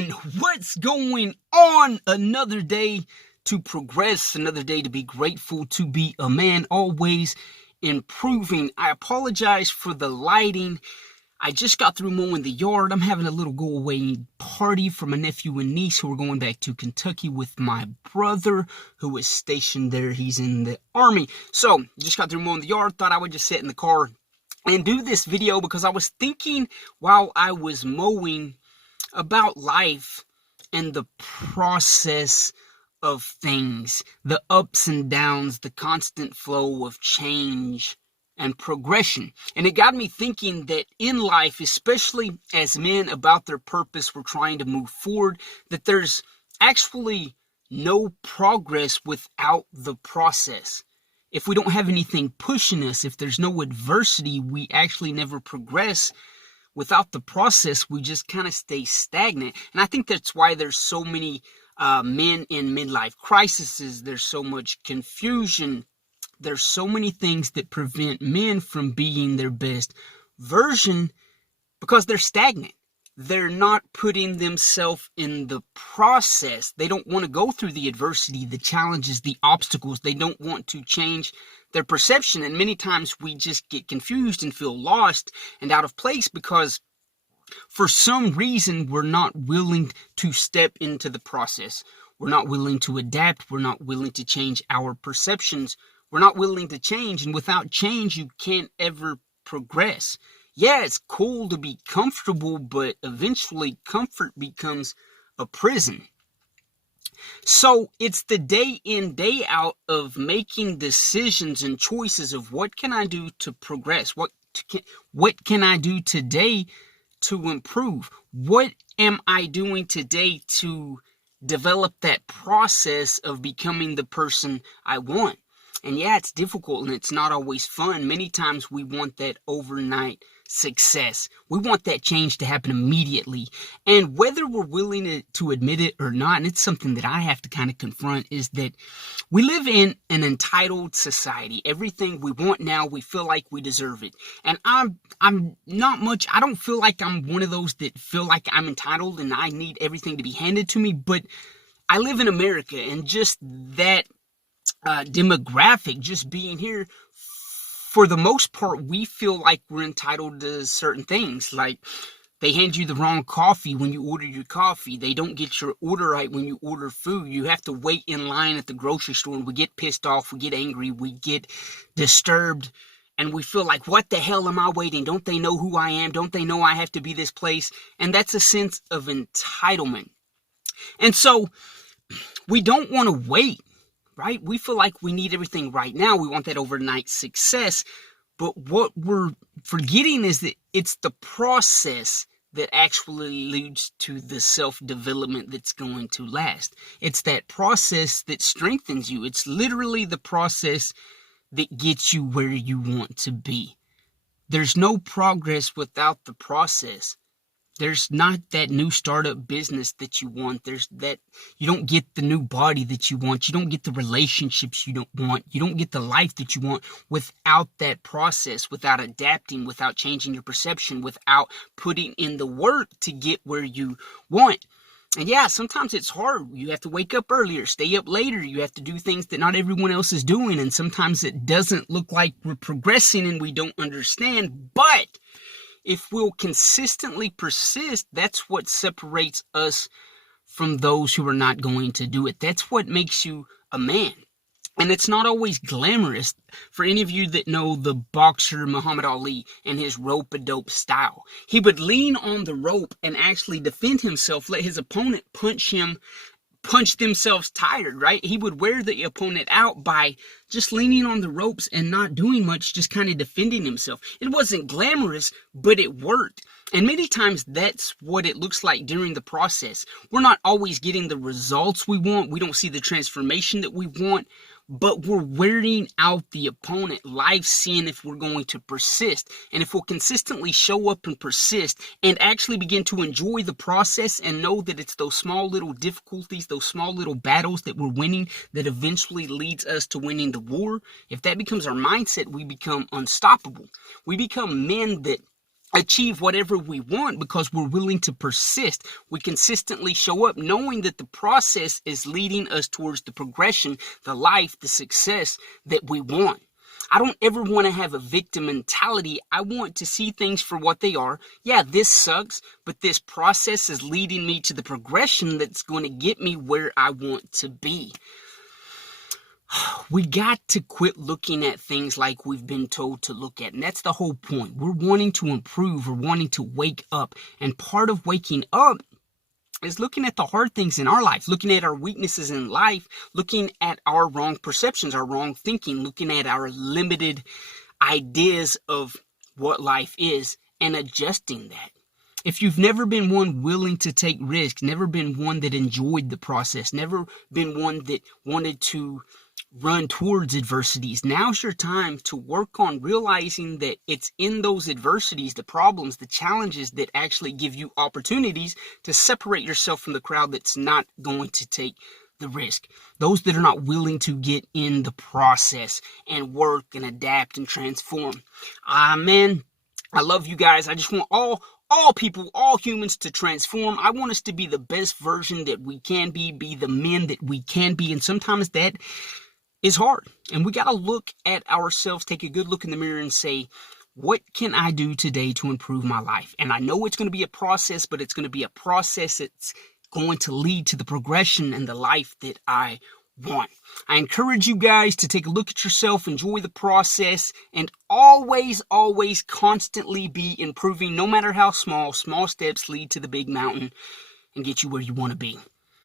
man, what's going on? Another day to progress, another day to be grateful to be a man, always improving. I apologize for the lighting. I just got through mowing the yard. I'm having a little go-away party for my nephew and niece who are going back to Kentucky with my brother who is stationed there. He's in the Army. So, just got through mowing the yard. Thought I would just sit in the car and do this video because I was thinking while I was mowing about life and the process of things, the ups and downs, the constant flow of change and progression. And it got me thinking that in life, especially as men about their purpose, we're trying to move forward, that there's actually no progress without the process. If we don't have anything pushing us, if there's no adversity, we actually never progress. Without the process, we just kind of stay stagnant. And I think that's why there's so many men in midlife crises. There's so much confusion. There's so many things that prevent men from being their best version because they're stagnant. They're not putting themselves in the process. They don't want to go through the adversity, the challenges, the obstacles. They don't want to change their perception. And many times we just get confused and feel lost and out of place because for some reason we're not willing to step into the process. We're not willing to adapt. We're not willing to change our perceptions. We're not willing to change. And without change, you can't ever progress. Yeah, it's cool to be comfortable, but eventually comfort becomes a prison. So it's the day in, day out of making decisions and choices of what can I do to progress? What can I do today to improve? What am I doing today to develop that process of becoming the person I want? And yeah, it's difficult and it's not always fun. Many times we want that overnight success. We want that change to happen immediately. And whether we're willing to admit it or not, and it's something that I have to kind of confront, is that we live in an entitled society. Everything we want now, we feel like we deserve it. And I'm not much, I don't feel like I'm one of those that feel like I'm entitled and I need everything to be handed to me, but I live in America and just that demographic, just being here, for the most part, we feel like we're entitled to certain things. Like they hand you the wrong coffee when you order your coffee. They don't get your order right when you order food. You have to wait in line at the grocery store and we get pissed off, we get angry, we get disturbed, and we feel like, what the hell am I waiting? Don't they know who I am? Don't they know I have to be this place? And that's a sense of entitlement. And so we don't want to wait. Right? We feel like we need everything right now. We want that overnight success. But what we're forgetting is that it's the process that actually leads to the self-development that's going to last. It's that process that strengthens you. It's literally the process that gets you where you want to be. There's no progress without the process. There's not that new startup business that you want. There's that, you don't get the new body that you want. You don't get the relationships you don't want. You don't get the life that you want without that process, without adapting, without changing your perception, without putting in the work to get where you want. And yeah, sometimes it's hard. You have to wake up earlier, stay up later. You have to do things that not everyone else is doing. And sometimes it doesn't look like we're progressing and we don't understand. But if we'll consistently persist, that's what separates us from those who are not going to do it. That's what makes you a man. And it's not always glamorous. For any of you that know the boxer Muhammad Ali and his rope-a-dope style, he would lean on the rope and actually defend himself, let his opponent punch themselves tired, right? He would wear the opponent out by just leaning on the ropes and not doing much, just kind of defending himself. It wasn't glamorous, but it worked. And many times that's what it looks like during the process. We're not always getting the results we want. We don't see the transformation that we want, but we're wearing out the opponent, live seeing if we're going to persist. And if we'll consistently show up and persist and actually begin to enjoy the process and know that it's those small little difficulties, those small little battles that we're winning that eventually leads us to winning the war, if that becomes our mindset, we become unstoppable. We become men that achieve whatever we want because we're willing to persist. We consistently show up knowing that the process is leading us towards the progression, the life, the success that we want. I don't ever want to have a victim mentality. I want to see things for what they are. Yeah, this sucks, but this process is leading me to the progression that's going to get me where I want to be. We got to quit looking at things like we've been told to look at. And that's the whole point. We're wanting to improve. We're wanting to wake up. And part of waking up is looking at the hard things in our life, looking at our weaknesses in life, looking at our wrong perceptions, our wrong thinking, looking at our limited ideas of what life is and adjusting that. If you've never been one willing to take risks, never been one that enjoyed the process, never been one that wanted to run towards adversities, now's your time to work on realizing that it's in those adversities, the problems, the challenges that actually give you opportunities to separate yourself from the crowd that's not going to take the risk. Those that are not willing to get in the process and work and adapt and transform. Man, I love you guys. I just want all people, all humans to transform. I want us to be the best version that we can be the men that we can be. And sometimes that is hard. And we got to look at ourselves, take a good look in the mirror and say, what can I do today to improve my life? And I know it's going to be a process, but it's going to be a process that's going to lead to the progression and the life that I want. I encourage you guys to take a look at yourself, enjoy the process, and always constantly be improving. No matter how small steps lead to the big mountain and get you where you want to be.